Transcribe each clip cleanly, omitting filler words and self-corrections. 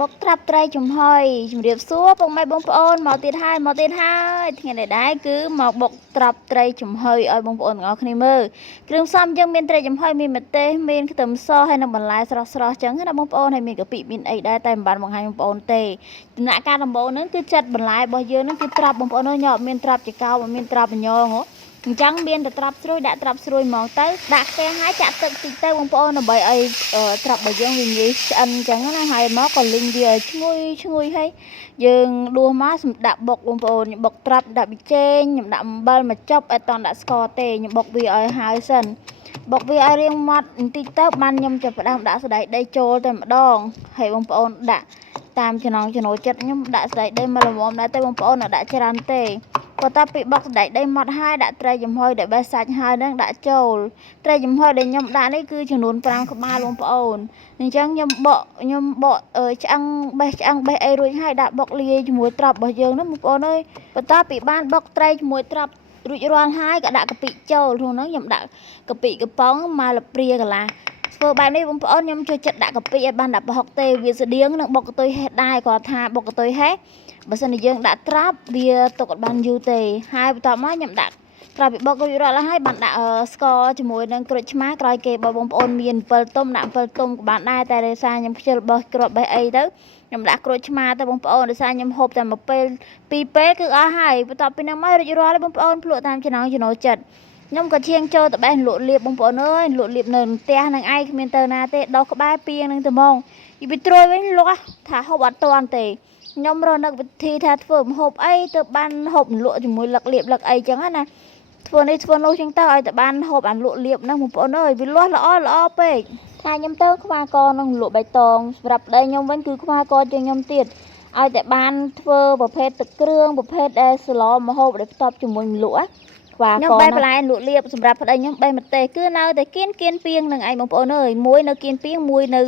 បុកត្រាប់ត្រីចំហុយជំរាបសួរពុកម៉ែបងប្អូនមកទៀតហើយថ្ងៃនេះដែរគឺមកបុកត្រាប់ត្រីចំហុយឲ្យបងប្អូនទាំងអស់គ្នាមើលគ្រឿងផ្សំយើងមានត្រីចំហុយមានម្ទេសមានខ្ទឹមសហើយនិងបន្លែស្រស់ចឹងណាបងប្អូនហើយមានកៈពិមានអីដែរតែមិនបានបង្ហាញបងប្អូនទេដំណាក់កាលដំបូងហ្នឹងគឺចាត់បន្លែរបស់យើងហ្នឹងគឺត្រាប់បងប្អូនអើយញ៉ាំមានត្រាប់ចកោមានត្រាប់ញងអញ្ចឹងមានតែត្រាប់ស្រួយដាក់ត្រាប់ស្រួយហ្មងទៅដាក់ខ្ទះហើយចាក់ទឹកតិចទៅបងប្អូនដើម្បីឲ្យត្រាប់របស់យើងវាងាយឆ្អិនអញ្ចឹងណាហើយមកក៏លីងវាឲ្យឈ្ងុយហើយយើងដួសមកសម្ដាក់បុកបងប្អូនខ្ញុំបុកត្រាប់ដាក់ប៊ីចេងខ្ញុំដាក់អំបិលមកចប់ឲ្យតន់ដាក់ស្ករទេខ្ញុំបុកវាឲ្យហើយសិនបុកវាឲ្យរាងម៉ត់បន្តិចទៅបានខ្ញុំចាប់ផ្ដើមដាក់សណ្តែកដីចូលតែម្ដងហើយបងប្អូនដាក់តាមចំណង់ចំណូលចិត្តខ្ញុំដាក់សណ្តែកដីមកល្មមដែរទេបងប្អូនដាក់ច្រើនទេបន្ទាប់ពីបុកសណ្តែកដីម៉ត់ហើយដាក់ត្រីចំហុយដែលបេះសាច់ហើយនឹងដាក់ចូលត្រីចំហុយដែលខ្ញុំដាក់នេះគឺចំនួន5ក្បាលបងប្អូនអញ្ចឹងខ្ញុំបកឆ្អឹងបេះអីរួចហើយដាក់បុកលាយជាមួយត្រប់របស់យើងណាបងប្អូនអើយបន្ទាប់ពីបានបុកត្រីជាមួយត្រប់រួចរាល់ហើយក៏ដាក់កាពិចូលក្នុងហ្នឹងខ្ញុំដាក់កាពិកំប៉ុងមកលព្រាកន្លះធ្វើបែបនេះបងប្អូនខ្ញុំចូលចិត្តដាក់កាពិឲ្យបានដាក់ប្រហុកទេវាស្តៀងនឹងបុកកតុយហេះដែរគាត់ថាបុកកតុយហេះបើសិនជាយើងដាក់ត្រាប់វាទុកអត់បានយូរទេហើយបន្ទាប់មកខ្ញុំដាក់ក្រោយពីបុករួចរាល់ហើយបានដាក់ស្ករជាមួយនឹងក្រូចឆ្មាក្រោយគេបងប្អូនមានអំពិលទុំដាក់អំពិលទុំក៏បានដែរតែដោយសារខ្ញុំខ្ជិលបោះគ្រាប់បេះអីទៅខ្ញុំដាក់ក្រូចឆ្មាទៅបងប្អូនដោយសារខ្ញុំហូបតែមួយពេលពីរពេលគឺអស់ហើយបន្ទាប់ពីហ្នឹងមករួចរាល់ហើយបងប្អូនភ្លក់តាមចំណង់ចំណូលចិត្តខ្ញុំក៏ឈៀងចូលទៅបេះលក់លៀបបងប្អូនអើយលក់លៀបនៅផ្ទះនឹងឯងគ្មានទៅណាទេដោះក្បែរពីនឹងត្មងពីត្រួយវិញលក់ថាហូបអត់តាន់ទេខ្ញុំរនឹកវិធីថាធ្វើម្ហូបអីទៅបានហូបលក់ជាមួយលឹកលៀបលឹកអីចឹងណាធ្វើនេះធ្វើនោះចឹងទៅឲ្យតែបានហូបអាលក់លៀបហ្នឹងបងប្អូនអើយវាលាស់ល្អពេកថាខ្ញុំទៅខ្វះកនឹងលក់បៃតងសម្រាប់ប្តីខ្ញុំវិញគឺខ្វះកជាងខ្ញុំទៀតឲ្យតែបានធ្វើប្រភេទទឹកគ្រឿងប្រភេទដែលសឡម្ហូបដែលផ្ទាប់ជាមួយម្លក់ខ្ញុំបេះបន្លែលក់លៀបសម្រាប់ប្តីខ្ញុំបេះម្ទេសគឺនៅតែគៀនពីងនឹងឯងបងប្អូនអើយមួយនៅគៀនពីងមួយនៅ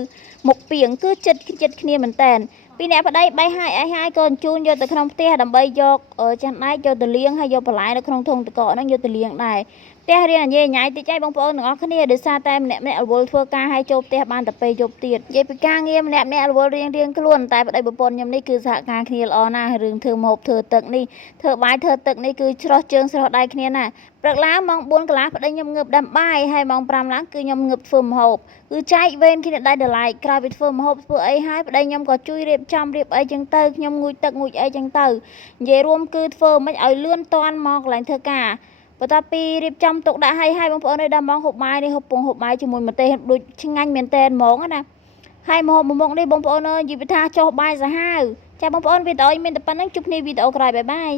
មុខពីងគឺចិត្តគ្នាមែនតែនពីអ្នកប្តីបេះហើយក៏អញ្ជូនយកទៅក្នុងផ្ទះដើម្បីយកចាន់ដែកយកទៅលាងហើយយកបន្លែនៅក្នុងធុងទឹកកកហ្នឹងយកទៅលាងដែរផ្ទះរៀងញ៉ៃតិចឯងបងប្អូនទាំងអស់គ្នាដោយសារតែម្នាក់រវល់ធ្វើការឲ្យចូលផ្ទះបានតែពេលយប់ទៀតនិយាយពីការងារម្នាក់រវល់រៀងខ្លួនតែប្តីប្រពន្ធខ្ញុំនេះគឺសហការគ្នាល្អណាស់រឿងធ្វើម្ហូបធ្វើទឹកនេះធ្វើបាយធ្វើទឹកនេះគឺច្រោះជើងច្រោះដៃគ្នាណាព្រឹកឡើងម៉ោង4កន្លះប្តីខ្ញុំងើបដាំបាយហើយម៉ោង5ឡើងគឺខ្ញុំងើបធ្វើម្ហូបគឺចែកវេនគ្នាដៃដライក្រោយពីធ្វើម្ហូបធ្វើអីហើយប្តីខ្ញុំក៏ជួយរៀបចំរៀបអីចឹងទៅខ្ញុំងូតទឹកងូតអីចឹងទៅនិយាយរួមគឺធ្វើមិនឲ្យលឿនតាន់មកកន្លែងធ្វើការបន្ទាប់ពីរៀបចំទុកដាក់ឲ្យបងប្អូនដល់ម៉ោងហូបបាយនេះហូបពងហូបបាយជាមួយម្ទេសដូចឆ្ងាញ់មែនតែនហ្មងណាហើយម្ហូបមុខនេះបងប្អូនអើយនិយាយថាចុះបាយសាហាវចាបងប្អូនវីដេអូមានតែប៉ុណ្្នឹងជួបគ្នាវីដេអូក្រោយបាយ